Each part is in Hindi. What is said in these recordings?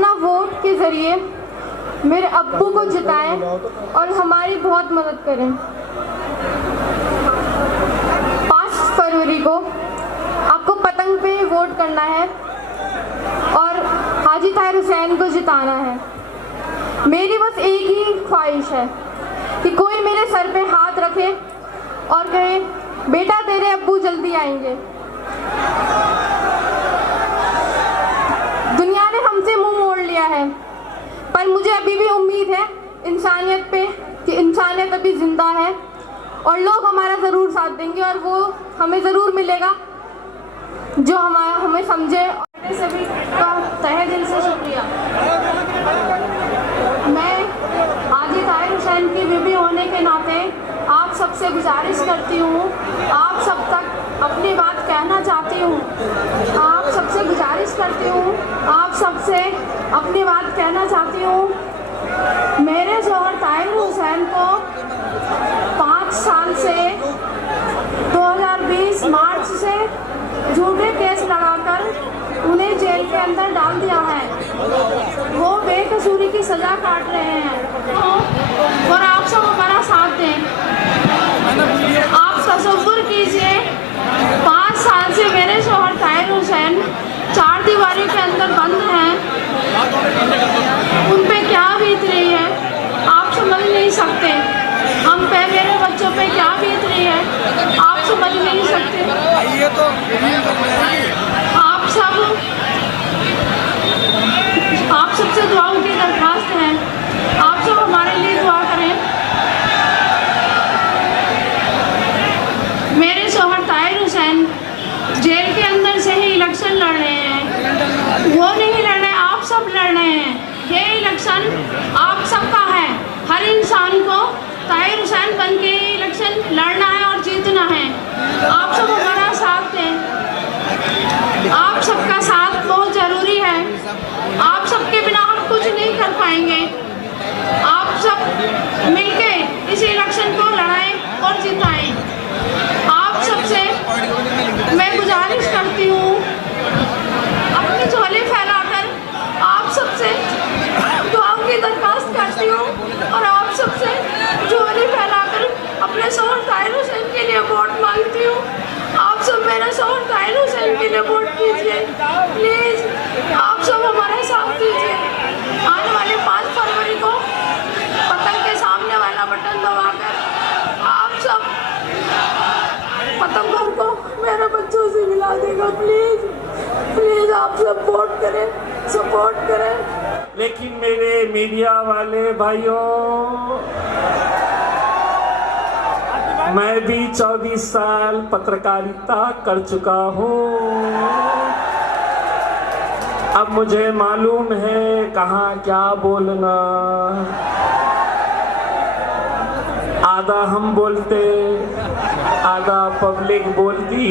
अपना वोट के ज़रिए मेरे अब्बू को जिताएं और हमारी बहुत मदद करें। 5 फरवरी को आपको पतंग पे वोट करना है और हाजी ताहिर हुसैन को जिताना है। मेरी बस एक ही ख्वाहिश है कि कोई मेरे सर पे हाथ रखे और कहे, बेटा तेरे अब्बू जल्दी आएंगे। दुनिया ने हमसे मुंह मोड़ लिया है, पर मुझे अभी भी उम्मीद है इंसानियत पे कि इंसानियत अभी जिंदा है और लोग हमारा ज़रूर साथ देंगे और वो हमें ज़रूर मिलेगा जो हमें समझे। और सभी का तहे दिल से शुक्रिया। मैं हाजी ताहिर हुसैन की बीवी होने के नाते आप सबसे गुजारिश करती हूँ, आप सब तक अपनी बात कहना चाहती हूँ, आप सबसे गुजारिश करती हूँ, आप सबसे अपनी बात कहना चाहती हूँ। मेरे शौहर ताहिर हुसैन को 5 साल से 2020 मार्च से झूठे केस लगाकर उन्हें जेल के अंदर डाल दिया है। वो बेकसूरी की सज़ा काट रहे हैं और आप सब हमारा साथ दें। आप तसव्वुर कीजिए, 5 साल से मेरे शौहर ताहिर हुसैन 4 दीवारी के अंदर बंद हैं। उन पे क्या बीत रही है आप समझ नहीं सकते। हम पे मेरे बच्चों पे क्या बीत रही है आप समझ नहीं सकते। आप सबसे दुआओं की दरख्वास्त है, आप सब हमारे लिए दुआ करें। मेरे शौहर ताहिर हुसैन जेल के अंदर से ही इलेक्शन लड़ रहे हैं। वो नहीं लड़ रहे, आप सब लड़ रहे हैं। ये इलेक्शन आप सबका है। हर इंसान को ताहिर हुसैन बन के इलेक्शन लड़ना है और जीतना है। आप सब हमारा साथ दें। आप सबका साथ बहुत ज़रूरी है। आप सबके बिना हम कुछ नहीं कर पाएंगे। आप सब मिलके इस इलेक्शन को लड़ाएं और जिताएं। आप सबसे मैं गुजारिश करती हूँ, अपनी झोली फैलाकर आप सबसे दुआओं की दरख्वास्त करती हूँ और आप सबसे झोली फैलाकर अपने शौहर ताहिर हुसैन के लिए वोट मांगती हूँ। आप सब मेरे शौहर ताहिर हुसैन के लिए वोट कीजिए प्लीज़। आप सब हमारा साथ दीजिए। आने वाले 5 फरवरी को पतंग के सामने वाला बटन दबाकर आप सब पतंगों को मेरे बच्चों से मिला देगा। प्लीज़ प्लीज़ आप सब वोट करें, सपोर्ट करें। लेकिन मेरे मीडिया वाले भाइयों, मैं भी 24 साल पत्रकारिता कर चुका हूँ। अब मुझे मालूम है कहाँ क्या बोलना। आधा हम बोलते, आधा पब्लिक बोलती।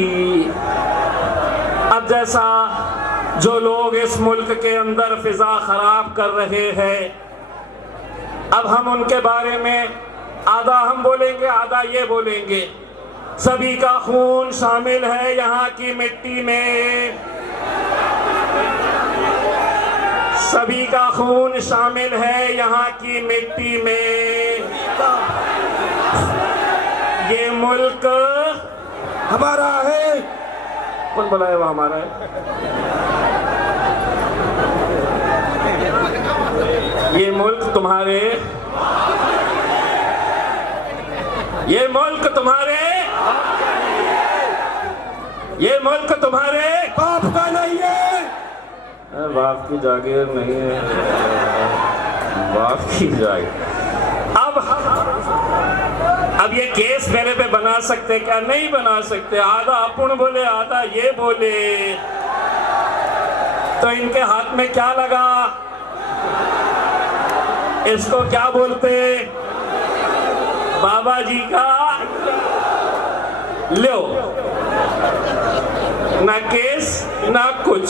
अब जैसा जो लोग इस मुल्क के अंदर फिजा खराब कर रहे हैं, अब हम उनके बारे में आधा हम बोलेंगे, आधा ये बोलेंगे। सभी का खून शामिल है यहाँ की मिट्टी में, सभी का खून शामिल है यहाँ की मिट्टी में। ये मुल्क हमारा है। कौन बोला है वो हमारा है? ये मुल्क तुम्हारे, ये मुल्क तुम्हारे, ये मुल्क तुम्हारे बाप का नहीं है। बाप की जागीर नहीं है, बाप की जागीर। अब ये केस मेरे पे बना सकते क्या? नहीं बना सकते। आधा अपुन बोले, आधा ये बोले, तो इनके हाथ में क्या लगा? इसको क्या बोलते? बाबा जी का लो, ना केस ना कुछ।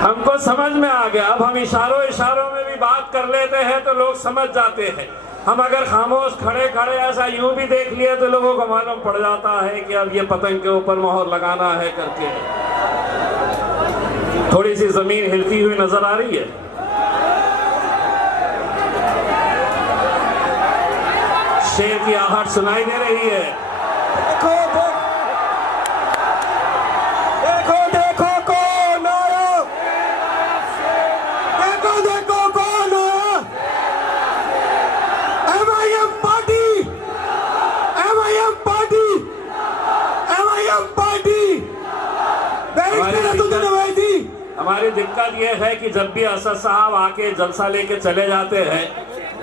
हमको समझ में आ गया। अब हम इशारों इशारों में भी बात कर लेते हैं तो लोग समझ जाते हैं। हम अगर खामोश खड़े खड़े ऐसा यूं भी देख लिए तो लोगों को मालूम पड़ जाता है कि अब ये पतंग के ऊपर मोहर लगाना है करके। थोड़ी सी जमीन हिलती हुई नजर आ रही है। शेर की आहट सुनाई दे रही है। देखो देखो देखो कौन आया, देखो देखो कौन आया। MIM party, MIM party, MIM party हमारी दिक्कत यह है कि जब भी असद साहब आके जलसा लेके चले जाते हैं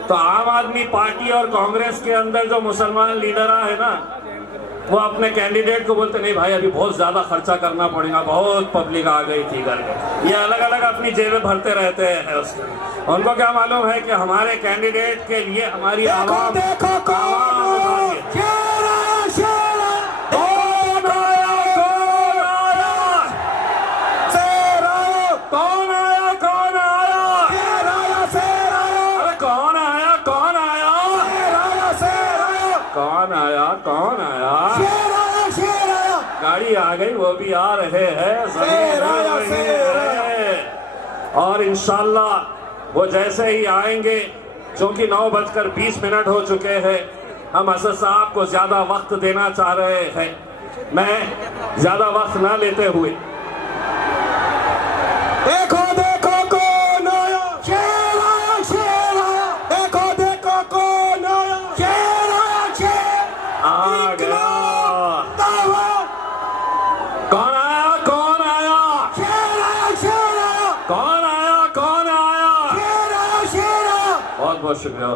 तो आम आदमी पार्टी और कांग्रेस के अंदर जो मुसलमान लीडर है ना, वो अपने कैंडिडेट को बोलते नहीं भाई अभी बहुत ज्यादा खर्चा करना पड़ेगा, बहुत पब्लिक आ गई थी घर में। ये अलग अलग अपनी जेबें भरते रहते हैं उसके। उनको क्या मालूम है कि हमारे कैंडिडेट के लिए हमारी आवाम देखो आवाम कौन आया? शेर आया। गाड़ी आ गई, वो भी आ रहे हैं, शेर आया। और इंशाल्लाह वो जैसे ही आएंगे, क्योंकि 9:20 हो चुके हैं, हम असद साहब को ज्यादा वक्त देना चाह रहे हैं। मैं ज्यादा वक्त ना लेते हुए देखो देखो कौन आया, शेर आया, शेर आया। देखो देखो कौन आया, शेर आया, शेर आ गया। कौन आया? कौन आया? शेर आया, शेर आया। कौन आया? कौन आया? शेर आया, शेर आया। बहुत बहुत शुक्रिया।